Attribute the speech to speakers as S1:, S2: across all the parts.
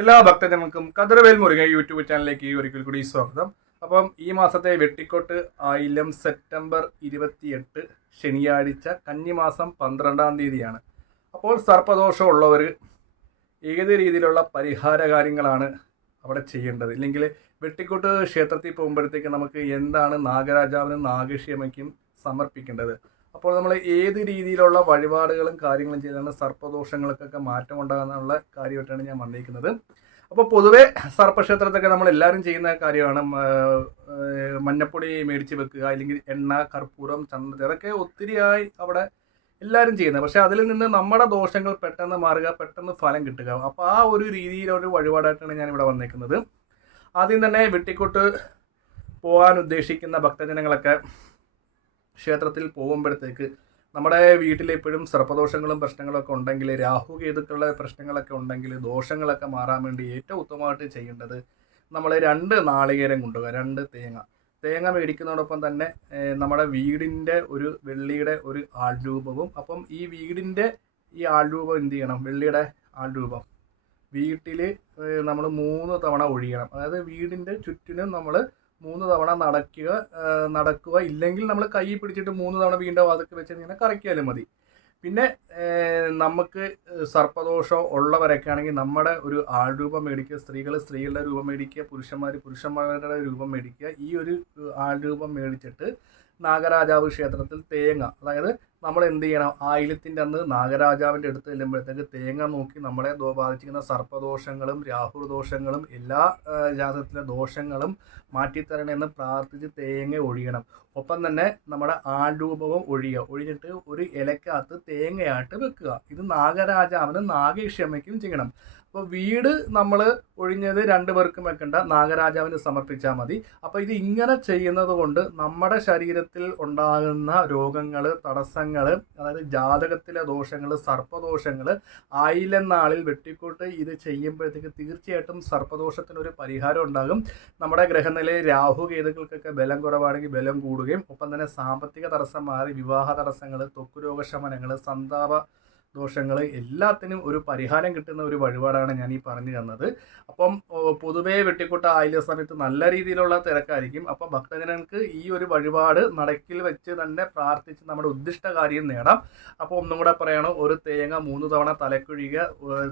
S1: എല്ലാ ഭക്തജനങ്ങൾക്കും കതിർവേൽ മുരുകൻ യൂട്യൂബ് ചാനലിലേക്ക് ഒരിക്കൽ കൂടി സ്വാഗതം. അപ്പം ഈ മാസത്തെ വെട്ടിക്കോട്ട് ആയില്യം സെപ്റ്റംബർ ഇരുപത്തിയെട്ട് ശനിയാഴ്ച കന്നിമാസം പന്ത്രണ്ടാം തീയതിയാണ്. അപ്പോൾ സർപ്പദോഷം ഉള്ളവർ ഏത് രീതിയിലുള്ള പരിഹാര കാര്യങ്ങളാണ് അവിടെ ചെയ്യേണ്ടത്? ഇല്ലെങ്കിൽ വെട്ടിക്കോട്ട് ക്ഷേത്രത്തിൽ പോകുമ്പോഴത്തേക്ക് നമുക്ക് എന്താണ് നാഗരാജാവിനും നാഗക്ഷേമയ്ക്കും സമർപ്പിക്കേണ്ടത്? അപ്പോൾ നമ്മൾ ഏത് രീതിയിലുള്ള വഴിപാടുകളും കാര്യങ്ങളും ചെയ്താണ് സർപ്പദോഷങ്ങൾക്കൊക്കെ മാറ്റം ഉണ്ടാകാനുള്ള കാര്യമായിട്ടാണ് ഞാൻ വന്നിരിക്കുന്നത്. അപ്പോൾ പൊതുവെ സർപ്പക്ഷേത്രത്തൊക്കെ നമ്മൾ എല്ലാവരും ചെയ്യുന്ന കാര്യമാണ് മഞ്ഞപ്പൊടി മേടിച്ച് വെക്കുക അല്ലെങ്കിൽ എണ്ണ കർപ്പൂരം ചന്ദനം അതൊക്കെ ഒത്തിരിയായി അവിടെ എല്ലാവരും ചെയ്യുന്നത്. പക്ഷേ അതിൽ നിന്ന് നമ്മുടെ ദോഷങ്ങൾ പെട്ടെന്ന് മാറുക പെട്ടെന്ന് ഫലം കിട്ടുക. അപ്പോൾ ആ ഒരു രീതിയിലൊരു വഴിപാടായിട്ടാണ് ഞാൻ ഇവിടെ വന്നിരിക്കുന്നത്. ആദ്യം തന്നെ വെട്ടിക്കോട്ട് പോകാൻ ഉദ്ദേശിക്കുന്ന ഭക്തജനങ്ങളൊക്കെ ക്ഷേത്രത്തിൽ പോകുമ്പോഴത്തേക്ക് നമ്മുടെ വീട്ടിൽ എപ്പോഴും സർപ്പദോഷങ്ങളും പ്രശ്നങ്ങളൊക്കെ ഉണ്ടെങ്കിൽ രാഹു കേതുക്കളുടെ പ്രശ്നങ്ങളൊക്കെ ഉണ്ടെങ്കിൽ ദോഷങ്ങളൊക്കെ മാറാൻ വേണ്ടി ഏറ്റവും ഉത്തമമായിട്ട് ചെയ്യേണ്ടത് നമ്മൾ രണ്ട് നാളികേരം കൊണ്ടുപോകുക രണ്ട് തേങ്ങ. തേങ്ങ മേടിക്കുന്നതോടൊപ്പം തന്നെ നമ്മുടെ വീടിന്റെ ഒരു വെള്ളിയുടെ ഒരു ആൾരൂപവും അപ്പം ഈ വീടിന്റെ ഈ ആൾരൂപം എന്ത് ചെയ്യണം? വെള്ളിയുടെ ആൾരൂപം. വീട്ടിൽ നമ്മൾ മൂന്ന് തവണ ഒഴിയണം. അതായത് വീടിന്റെ ചുറ്റിനും നമ്മൾ മൂന്ന് തവണ നടക്കുക നടക്കുക. ഇല്ലെങ്കിൽ നമ്മൾ കൈ പിടിച്ചിട്ട് മൂന്ന് തവണ വീണ്ടും വാതക്ക് വെച്ച് ഇങ്ങനെ കറക്കിയാലും മതി. പിന്നെ നമുക്ക് സർപ്പദോഷം ഉള്ളവരൊക്കെ ആണെങ്കിൽ നമ്മുടെ ഒരു ആൾരൂപം മേടിക്കുക സ്ത്രീകൾ സ്ത്രീകളുടെ രൂപം മേടിക്കുക പുരുഷന്മാർ പുരുഷന്മാരുടെ രൂപം മേടിക്കുക. ഈ ഒരു ആൾരൂപം മേടിച്ചിട്ട് നാഗരാജാവ് ക്ഷേത്രത്തിൽ തേങ്ങ അതായത് നമ്മൾ എന്ത് ചെയ്യണം ആയില്യത്തിന്റെ അന്ന് നാഗരാജാവിന്റെ അടുത്ത് ചെല്ലുമ്പോഴത്തേക്ക് തേങ്ങ നോക്കി നമ്മളെ ബാധിച്ചിരിക്കുന്ന സർപ്പദോഷങ്ങളും രാഹുദോഷങ്ങളും എല്ലാ ജാതകത്തിലെ ദോഷങ്ങളും മാറ്റിത്തരണമെന്ന് പ്രാർത്ഥിച്ച് തേങ്ങ ഒഴിയണം. ഒപ്പം തന്നെ നമ്മുടെ ആൾരൂപവും ഒഴിയുക. ഒഴിഞ്ഞിട്ട് ഒരു ഇലക്കകത്ത് തേങ്ങയായിട്ട് വെക്കുക. ഇത് നാഗരാജാവിന് നാഗക്ഷമയ്ക്കും ചെയ്യണം. അപ്പോൾ വീട് നമ്മൾ ഒഴിഞ്ഞത് രണ്ടു പേർക്കും വെക്കേണ്ട. നാഗരാജാവിന് സമർപ്പിച്ചാൽ മതി. അപ്പോൾ ഇത് ഇങ്ങനെ ചെയ്യുന്നത് കൊണ്ട് നമ്മുടെ ശരീരത്തിൽ ഉണ്ടാകുന്ന രോഗങ്ങൾ തടസ്സങ്ങൾ അതായത് ജാതകത്തിലെ ദോഷങ്ങൾ സർപ്പദോഷങ്ങൾ ആയില്ലെന്നാളിൽ വെട്ടിക്കൂട്ട് ഇത് ചെയ്യുമ്പോഴത്തേക്ക് തീർച്ചയായിട്ടും സർപ്പദോഷത്തിനൊരു പരിഹാരം ഉണ്ടാകും. നമ്മുടെ ഗ്രഹനിലയിൽ രാഹു കേതുക്കൾക്കൊക്കെ ബലം കുറവാണെങ്കിൽ ബലം കൂടുകയും ഒപ്പം തന്നെ സാമ്പത്തിക തടസ്സം മാറി വിവാഹ തടസ്സങ്ങൾ ത്വക്ക് രോഗശമനങ്ങൾ സന്താപ ദോഷങ്ങൾ എല്ലാത്തിനും ഒരു പരിഹാരം കിട്ടുന്ന ഒരു വഴിപാടാണ് ഞാൻ ഈ പറഞ്ഞു തന്നത്. അപ്പം പൊതുവേ വെട്ടിക്കൊട്ട ആയില്യ സമയത്ത് നല്ല രീതിയിലുള്ള തിരക്കായിരിക്കും. അപ്പം ഭക്തജനങ്ങൾക്ക് ഈ ഒരു വഴിപാട് നടക്കിൽ വെച്ച് തന്നെ പ്രാർത്ഥിച്ച് നമ്മുടെ ഉദ്ദിഷ്ട കാര്യം നേടാം. അപ്പോൾ ഒന്നും കൂടെ പറയണം ഒരു തേങ്ങ മൂന്ന് തവണ തലക്കുഴിക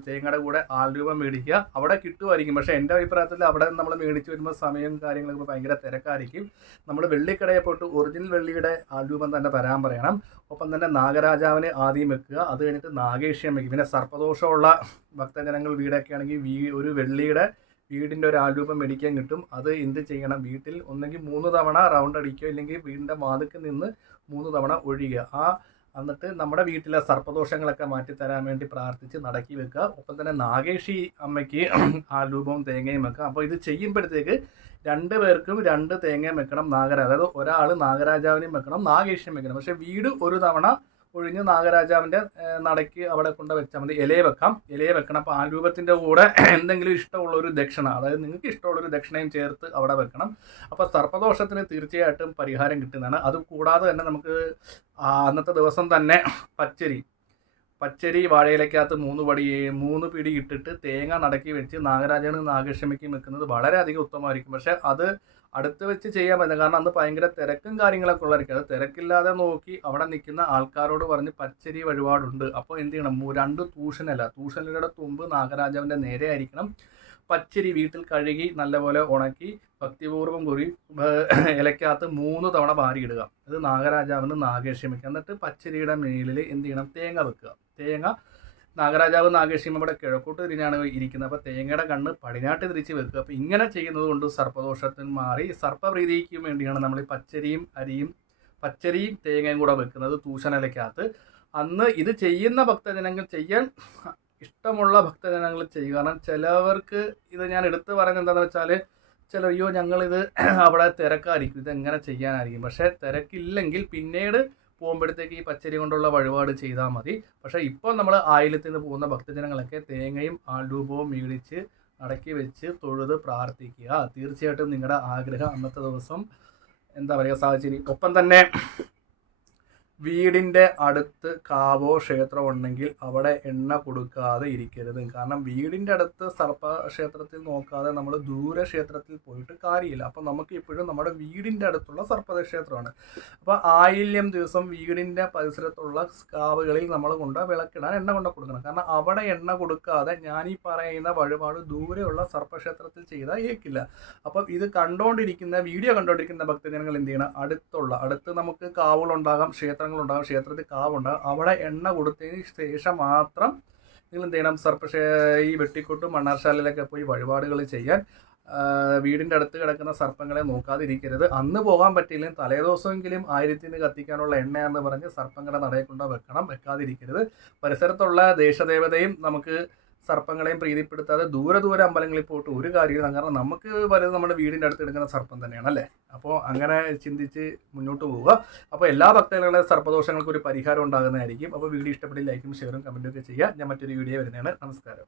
S1: തേങ്ങയുടെ കൂടെ ആൾരൂപം മേടിക്കുക അവിടെ കിട്ടുമായിരിക്കും. പക്ഷേ എന്റെ അഭിപ്രായത്തിൽ അവിടെ നമ്മൾ മേടിച്ച് വരുമ്പോൾ സമയം കാര്യങ്ങളൊക്കെ ഭയങ്കര തിരക്കായിരിക്കും. നമ്മൾ വെള്ളിക്കടയെ പോയിട്ട് ഒറിജിനൽ വെള്ളിയുടെ ആൾ രൂപം തന്നെ തരാൻ പറയണം. ഒപ്പം തന്നെ നാഗരാജാവിനെ ആദ്യം വെക്കുക. അത് കഴിഞ്ഞിട്ട് നാഗേഷ്യം വെക്കും പിന്നെ സർപ്പദോഷമുള്ള ഭക്തജനങ്ങൾ വീടൊക്കെ ആണെങ്കിൽ വീ ഒരു വെള്ളിയുടെ വീടിന്റെ ഒരു ആൾരൂപം മേടിക്കാൻ കിട്ടും. അത് എന്ത് ചെയ്യണം? വീട്ടിൽ ഒന്നെങ്കിൽ മൂന്ന് തവണ റൗണ്ട് അടിക്കുക. ഇല്ലെങ്കിൽ വീടിന്റെ വാതുക്ക് നിന്ന് മൂന്ന് തവണ ഒഴിയുക. ആ എന്നിട്ട് നമ്മുടെ വീട്ടിലെ സർപ്പദോഷങ്ങളൊക്കെ മാറ്റിത്തരാൻ വേണ്ടി പ്രാർത്ഥിച്ച് നടക്കി വെക്കുക. ഒപ്പം തന്നെ നാഗേഷി അമ്മയ്ക്ക് ആൾരൂപവും തേങ്ങയും വെക്കുക. അപ്പോൾ ഇത് ചെയ്യുമ്പോഴത്തേക്ക് രണ്ട് പേർക്കും രണ്ട് തേങ്ങയും വെക്കണം നാഗരാജ. അതായത് ഒരാൾ നാഗരാജാവിനെയും വെക്കണം നാഗേഷിയും വെക്കണം. പക്ഷേ വീട് ഒരു തവണ ഒഴിഞ്ഞ് നാഗരാജാവിന്റെ നടക്ക് അവിടെ കൊണ്ട് വെച്ചാൽ മതി. ഇലയെ വെക്കാം. ഇലയെ വെക്കണം. അപ്പോൾ രൂപത്തിന്റെ കൂടെ എന്തെങ്കിലും ഇഷ്ടമുള്ള ഒരു ദക്ഷിണ അതായത് നിങ്ങൾക്ക് ഇഷ്ടമുള്ള ഒരു ദക്ഷിണയും ചേർത്ത് അവിടെ വെക്കണം. അപ്പോൾ സർപ്പദോഷത്തിന് തീർച്ചയായിട്ടും പരിഹാരം കിട്ടുന്നതാണ്. അത് കൂടാതെ തന്നെ നമുക്ക് അന്നത്തെ ദിവസം തന്നെ പച്ചരി പച്ചരി വാഴയിലേക്കകത്ത് മൂന്ന് പടി മൂന്ന് പിടി ഇട്ടിട്ട് തേങ്ങ നടക്കി വെച്ച് നാഗരാജന് നാഗക്ഷമിക്കും വെക്കുന്നത് വളരെയധികം ഉത്തമമായിരിക്കും. പക്ഷെ അത് അടുത്ത് വെച്ച് ചെയ്യാൻ പറ്റില്ല. കാരണം അന്ന് ഭയങ്കര തിരക്കും കാര്യങ്ങളൊക്കെ ഉള്ളതായിരിക്കും. അത് തിരക്കില്ലാതെ നോക്കി അവിടെ നിൽക്കുന്ന ആൾക്കാരോട് പറഞ്ഞ് പച്ചരി വഴിപാടുണ്ട്. അപ്പോൾ എന്ത് ചെയ്യണം? രണ്ട് തൂഷനല്ല തൂഷനിലയുടെ തുമ്പ് നാഗരാജാവിന്റെ നേരെ ആയിരിക്കണം. പച്ചരി വീട്ടിൽ കഴുകി നല്ലപോലെ ഉണക്കി ഭക്തിപൂർവം കുറി ഇലക്കകത്ത് മൂന്ന് തവണ ഭാരിയിടുക അത് നാഗരാജാവിന് നാഗേഷ്യമിക്കുക എന്നിട്ട് പച്ചരിയുടെ മേലിൽ എന്ത് ചെയ്യണം? തേങ്ങ വെക്കുക. തേങ്ങ നാഗരാജാവ് നാഗേഷ്യം ഇവിടെ കിഴക്കോട്ട് തിരിഞ്ഞാണ് ഇരിക്കുന്നത്. അപ്പോൾ തേങ്ങയുടെ കണ്ണ് പടിഞ്ഞാട്ട് തിരിച്ച് വെക്കുക. അപ്പോൾ ഇങ്ങനെ ചെയ്യുന്നത് കൊണ്ട് സർപ്പദോഷത്തിന് മാറി സർപ്പപ്രീതിക്കും വേണ്ടിയാണ് നമ്മൾ ഈ പച്ചരിയും അരിയും പച്ചരിയും തേങ്ങയും കൂടെ വെക്കുന്നത് തൂശനിലയ്ക്കകത്ത് അന്ന് ഇത് ചെയ്യുന്ന ഭക്തജനങ്ങൾ ചെയ്യാൻ ഇഷ്ടമുള്ള ഭക്തജനങ്ങൾ ചെയ്യുക. കാരണം ചിലവർക്ക് ഇത് ഞാൻ എടുത്തു പറയുന്നത് എന്താണെന്ന് വെച്ചാൽ ചില അയ്യോ ഞങ്ങളിത് അവിടെ തിരക്കായിരിക്കും ഇത് എങ്ങനെ ചെയ്യാനായിരിക്കും? പക്ഷേ തിരക്കില്ലെങ്കിൽ പിന്നീട് പോകുമ്പോഴത്തേക്ക് ഈ പച്ചരി കൊണ്ടുള്ള വഴിപാട് ചെയ്താൽ മതി. പക്ഷേ ഇപ്പോൾ നമ്മൾ ആയിലത്തിൽ നിന്ന് പോകുന്ന ഭക്തജനങ്ങളൊക്കെ തേങ്ങയും ആൾരൂപവും മേടിച്ച് അടക്കി വെച്ച് തൊഴുത് പ്രാർത്ഥിക്കുക. തീർച്ചയായിട്ടും നിങ്ങളുടെ ആഗ്രഹം അന്നത്തെ ദിവസം എന്താ പറയുക സാഹചര്യം. ഒപ്പം തന്നെ വീടിന്റെ അടുത്ത് കാവോ ക്ഷേത്രം ഉണ്ടെങ്കിൽ അവിടെ എണ്ണ കൊടുക്കാതെ ഇരിക്കരുത്. കാരണം വീടിന്റെ അടുത്ത് സർപ്പ ക്ഷേത്രത്തിൽ നോക്കാതെ നമ്മൾ ദൂര ക്ഷേത്രത്തിൽ പോയിട്ട് കാര്യമില്ല. അപ്പം നമുക്ക് ഇപ്പോഴും നമ്മുടെ വീടിന്റെ അടുത്തുള്ള സർപ്പ ക്ഷേത്രമാണ്. അപ്പോൾ ആയില്യം ദിവസം വീടിന്റെ പരിസരത്തുള്ള കാവുകളിൽ നമ്മൾ കൊണ്ട് വിളക്കിടാൻ എണ്ണ കൊണ്ട് കൊടുക്കണം. കാരണം അവിടെ എണ്ണ കൊടുക്കാതെ ഞാൻ ഈ പറയുന്ന വഴിപാട് ദൂരെയുള്ള സർപ്പക്ഷേത്രത്തിൽ ചെയ്താൽ ഏക്കില്ല. അപ്പം ഇത് കണ്ടുകൊണ്ടിരിക്കുന്ന വീഡിയോ കണ്ടുകൊണ്ടിരിക്കുന്ന ഭക്തജനങ്ങൾ എന്ത് ചെയ്യണം? അടുത്തുള്ള അടുത്ത് നമുക്ക് കാവുകളുണ്ടാകാം ക്ഷേത്രങ്ങളുണ്ടാകാം ക്ഷേത്രത്തിൽ കാവുണ്ട് അവിടെ എണ്ണ കൊടുത്തതിന് ശേഷം മാത്രം നിങ്ങൾ എന്ത് ചെയ്യണം? സർപ്പ ഈ വെട്ടിക്കൊട്ടും മണ്ണാർശാലയിലൊക്കെ പോയി വഴിപാടുകൾ ചെയ്യാൻ വീടിന്റെ അടുത്ത് കിടക്കുന്ന സർപ്പങ്ങളെ നോക്കാതിരിക്കരുത്. അന്ന് പോകാൻ പറ്റിയില്ലെങ്കിൽ തലേദിവസമെങ്കിലും ആയിരത്തിന് കത്തിക്കാനുള്ള എണ്ണയാന്ന് പറഞ്ഞ് സർപ്പങ്ങളുടെ നടയെ കൊണ്ട് വെക്കണം വെക്കാതിരിക്കരുത്. പരിസരത്തുള്ള ദേശദേവതയും നമുക്ക് സർപ്പങ്ങളെയും പ്രീതിപ്പെടുത്താതെ ദൂരെ ദൂരെ അമ്പലങ്ങളിൽ പോയിട്ട് ഒരു കാര്യമില്ല കാരണം നമുക്ക് വലുത് നമ്മുടെ വീടിന്റെ അടുത്ത് എടുക്കുന്ന സർപ്പം തന്നെയാണ് അല്ലേ? അപ്പോൾ അങ്ങനെ ചിന്തിച്ച് മുന്നോട്ട് പോവുക. അപ്പോൾ എല്ലാ ഭക്തങ്ങളെ സർപ്പദോഷങ്ങൾക്ക് ഒരു പരിഹാരം ഉണ്ടാകുന്നതായിരിക്കും. അപ്പോൾ വീഡിയോ ഇഷ്ടപ്പെട്ട് ലൈക്കും ഷെയറും കമന്റും ഒക്കെ ചെയ്യുക. ഞാൻ മറ്റൊരു വീഡിയോ വരുന്നതാണ്. നമസ്കാരം.